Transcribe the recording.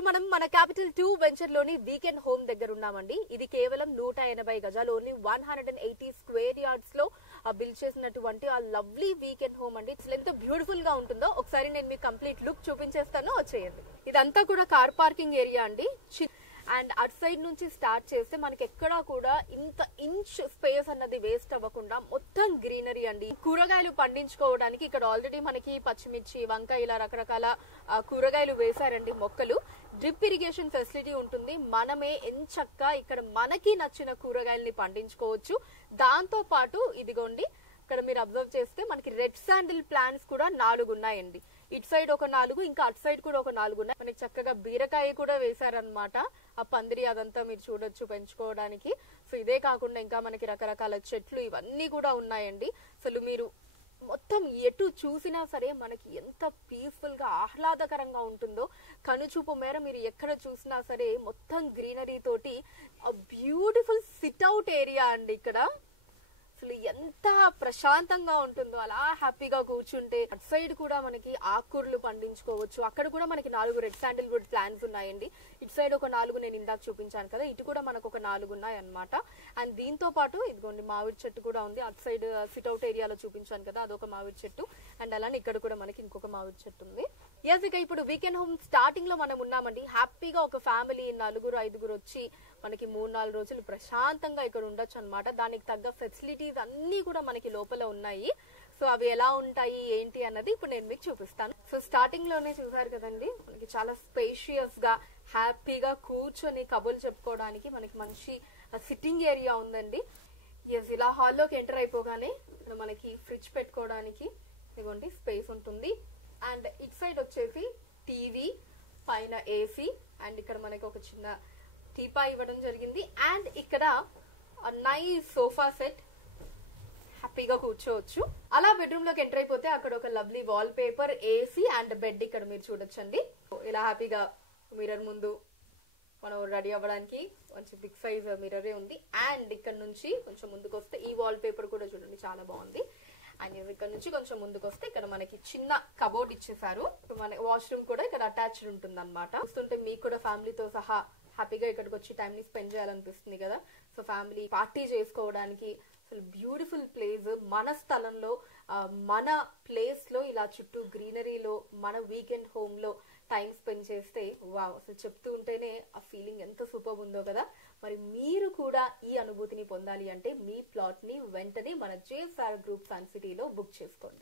ఇప్పుడు మనం మన క్యాపిటల్ 2 వెంచర్ లోని వీకెండ్ హోమ్ దగ్గర ఉన్నామండి. ఇది కేవలం 180 గజాలు, ఓన్లీ 180 స్క్వేర్ యార్డ్స్ లో బిల్డ్ చేసినటువంటి ఆ లవ్లీ వీకెండ్ హోమ్ అండి. అసలు ఎంత బ్యూటిఫుల్ గా ఉంటుందో ఒకసారి నేను మీకు కంప్లీట్ లుక్ చూపించేస్తాను, వచ్చేయండి. ఇదంతా కూడా కార్ పార్కింగ్ ఏరియా అండి. అండ్ అటు సైడ్ నుంచి స్టార్ట్ చేస్తే మనకి ఎక్కడా కూడా ఇంత ఇంచ్ స్పేస్ అన్నది వేస్ట్ అవ్వకుండా మొత్తం గ్రీనరీ అండి. కూరగాయలు పండించుకోవడానికి ఇక్కడ ఆల్రెడీ మనకి పచ్చిమిర్చి, వంకాయ ఇలా రకరకాల కూరగాయలు వేశారండి. మొక్కలు డ్రిప్ ఇరిగేషన్ ఫెసిలిటీ ఉంటుంది. మనమే ఎంచక్కా ఇక్కడ మనకి నచ్చిన కూరగాయల్ని పండించుకోవచ్చు. దాంతో పాటు ఇదిగోండి ఇక్కడ మీరు అబ్జర్వ్ చేస్తే మనకి రెడ్ శాండిల్ ప్లాంట్స్ కూడా 4 ఉన్నాయండి. ఇటు సైడ్ ఒక 4, ఇంకా అటు సైడ్ కూడా ఒక 4 ఉన్నాయి. మనకి చక్కగా బీరకాయ కూడా వేశారనమాట. ఆ పందిరి అదంతా మీరు చూడొచ్చు పెంచుకోవడానికి. సో ఇదే కాకుండా ఇంకా మనకి రకరకాల చెట్లు ఇవన్నీ కూడా ఉన్నాయండి. అసలు మీరు మొత్తం ఎటు చూసినా సరే మనకి ఎంత పీస్ఫుల్ గా ఆహ్లాదకరంగా ఉంటుందో, కనుచూపు మేర మీరు ఎక్కడ చూసినా సరే మొత్తం గ్రీనరీ తోటి బ్యూటిఫుల్ సిట్ అవుట్ ఏరియా అండి. ఇక్కడ అసలు ఎంత ప్రశాంతంగా ఉంటుందో, అలా హ్యాపీగా కూర్చుంటే. అటు సైడ్ కూడా మనకి ఆకుకూరలు పండించుకోవచ్చు. అక్కడ కూడా మనకి 4 రెడ్ శాండిల్ వుడ్ ప్లాంట్స్ ఉన్నాయండి. ఇటు సైడ్ ఒక 4 నేను ఇందాక చూపించాను కదా, ఇటు కూడా మనకు ఒక 4 ఉన్నాయి అనమాట. అండ్ దీంతో పాటు ఇదిగోండి మామిడి చెట్టు కూడా ఉంది. అటు సైడ్ సిట్అవుట్ ఏరియాలో చూపించాను కదా, అదొక మామిడి చెట్టు. అండ్ అలానే ఇక్కడ కూడా మనకి ఇంకొక మామిడి చెట్టు ఉంది. ఎస్, ఇక ఇప్పుడు వీకెండ్ హోమ్ స్టార్టింగ్ లో మనం ఉన్నామండి. హ్యాపీగా ఒక ఫ్యామిలీ 4-5 వచ్చి మనకి 3-4 రోజులు ప్రశాంతంగా ఇక్కడ ఉండొచ్చు అనమాట. దానికి తగ్గ ఫెసిలిటీస్ అన్ని కూడా మనకి లోపల ఉన్నాయి. సో అవి ఎలా ఉంటాయి ఏంటి అన్నది ఇప్పుడు నేను మీకు చూపిస్తాను. సో స్టార్టింగ్ లోనే చూసారు కదండి, మనకి చాలా స్పేషియస్ గా హ్యాపీగా కూర్చొని కబుర్లు చెప్పుకోవడానికి మనకి మంచి సిట్టింగ్ ఏరియా ఉందండి. ఎస్, ఇలా హాల్లోకి ఎంటర్ అయిపోగానే ఇక్కడ మనకి ఫ్రిడ్జ్ పెట్టుకోవడానికి ఇదిగోండి స్పేస్ ఉంటుంది. అండ్ ఇటు సైడ్ వచ్చేసి టీవీ, పైన ఏసీ, అండ్ ఇక్కడ మనకి ఒక చిన్న టీపా ఇవ్వడం జరిగింది. అండ్ ఇక్కడ నైస్ సోఫా సెట్, హ్యాపీగా కూర్చోవచ్చు. అలా బెడ్రూమ్ లోకి ఎంటర్ అయిపోతే అక్కడ ఒక lovely wall paper, AC and bed ఇక్కడ మీరు చూడొచ్చండి. ఇలా హ్యాపీగా మిర్రర్ ముందు మనం రెడీ అవ్వడానికి కొంచెం బిగ్ సైజ్ మిర్రరే ఉంది. అండ్ ఇక్కడ నుంచి కొంచెం ముందుకు వస్తే ఈ వాల్ పేపర్ కూడా చూడండి చాలా బాగుంది. అండ్ ఇక్కడ నుంచి కొంచెం ముందుకు వస్తే ఇక్కడ మనకి చిన్న కబోర్డ్ ఇచ్చేసారు. మన వాష్రూమ్ కూడా ఇక్కడ అటాచ్డ్ ఉంటుంది అనమాట. చూస్తుంటే మీకు కూడా ఫ్యామిలీతో సహా హ్యాపీగా ఇక్కడికి వచ్చి టైం ని స్పెండ్ చేయాలనిపిస్తుంది కదా. సో ఫ్యామిలీ పార్టీ చేసుకోవడానికి అసలు బ్యూటిఫుల్ ప్లేస్. మన స్థలంలో, మన ప్లేస్ లో ఇలా చుట్టూ గ్రీనరీలో మన వీకెండ్ హోమ్ లో టైం స్పెండ్ చేస్తే వావ్, అసలు చెప్తూ ఉంటేనే ఆ ఫీలింగ్ ఎంత సూపర్ ఉందో కదా. మరి మీరు కూడా ఈ అనుభూతిని పొందాలి అంటే మీ ప్లాట్ ని వెంటనే మన జేఎస్ఆర్ గ్రూప్ సన్ సిటీలో బుక్ చేసుకోండి.